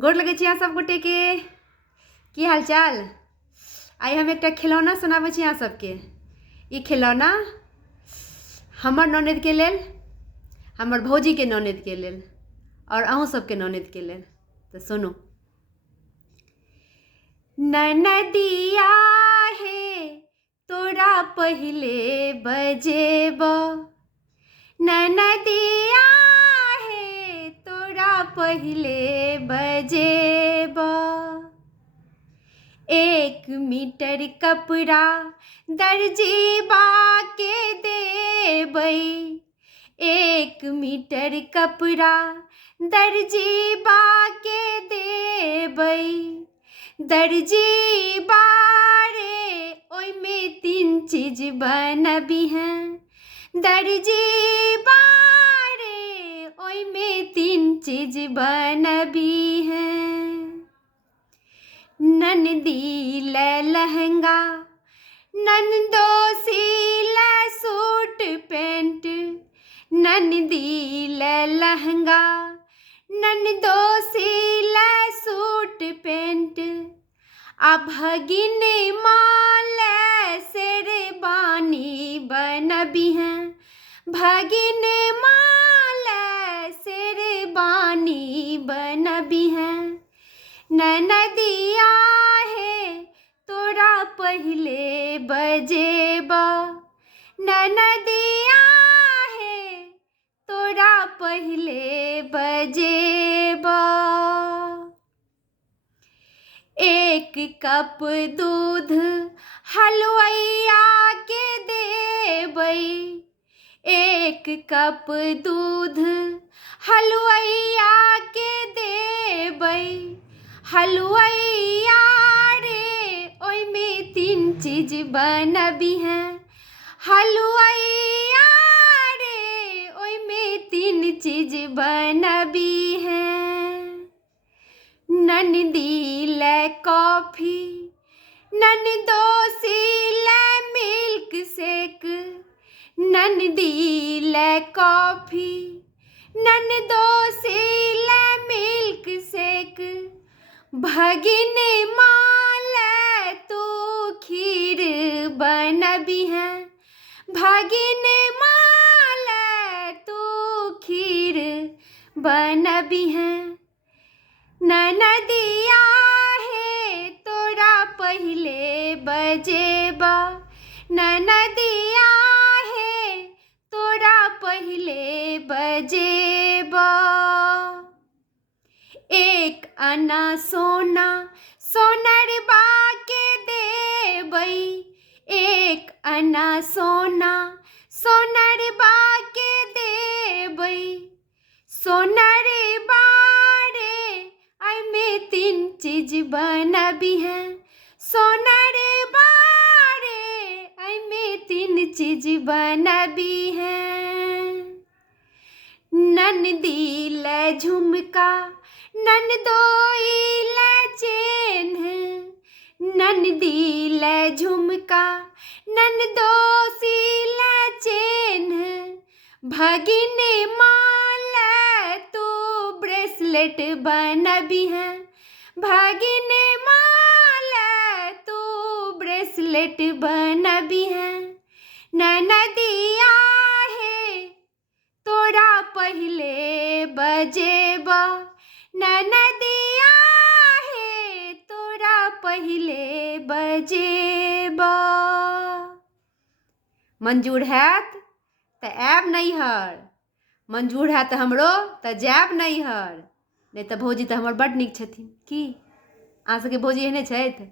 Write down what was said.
गोर लगे छी अहाँ सब गोटे के की हाल चाल। आइ हम एक खिलौना सुनाबै छी अहाँ सबके। ई खिलौना हमर ननद के लेल, हमर भौजी के ननद के लेल और अहूँ सबके ननद के लेल। तो सुनू। ननदिया हे तोरा पहिले बजेबो, ननदिया हे तोरा पहिले बजेबो। 1 मीटर कपड़ा दर्जीबा के देबै, 1 मीटर कपड़ा दर्जीबा के देबै। दर्जीबा रे ओइमे 3 चीज बनबी हैं, दर्जीबा रे ओइमे 3 चीज बनबी हैं। ननदी ले लहंगा, ननदोसी ले सूट पैंट, ननदी ले लहंगा, ननदोसी ले सूट पैंट। आ भगिन माल शेरवानी बनबी हैं, भगिन माल शेरवानी बनबी हैं। ननदिया हे तोरा पहिले बजेबा, ननदिया हे तोरा पहिले बजेबा। 1 कप दूध हलवैया के देबै, 1 कप दूध हलवैया के देबै। हलवैया रे ओइमे 3 चीज बनबी हैं, हलवैया रे ओइमे 3 चीज बनबी हैं। ननदी ले कॉफी, ननदोसी ले मिल्क शेक, ननदी ले कॉफी, ननदोसी ले मिल्क शेक। भगिन माल तू खीर बनबी हैं, भगिन माल तू खीर बनबी हैं। ननदिया हे तोरा पहिले बजेबा, ननदिया हे तोरा पहिले बजेबा। 1 आना सोना सोनरबा के देबै, 1 आना सोना सोनरबा के देबै। सोनरबा रे अइमे 3 चीज बनबी हैं, सोनरबा रे अइमे 3 चीज बनबी हैं। ननदी ले झुमका, ननदोई ले चेन, ननदी ले झुमका, ननदोसी ले चेन। भगिन माल तू ब्रेसलेट बनबी हैं, भगिन माल तू ब्रेसलेट बनबी हैं। ननदिया हे तोरा पहिले बजेबा, ननदिया हे तोरा पहिले बजेबा। मंजूर हैत तऽ आयब नैहर, मंजूर हैत हमरो तऽ जायब नैहर। नहीं तऽ भौजी तऽ हमर बड्ड नीक छथिन। की अहाँ सबके भौजी एहने छथि?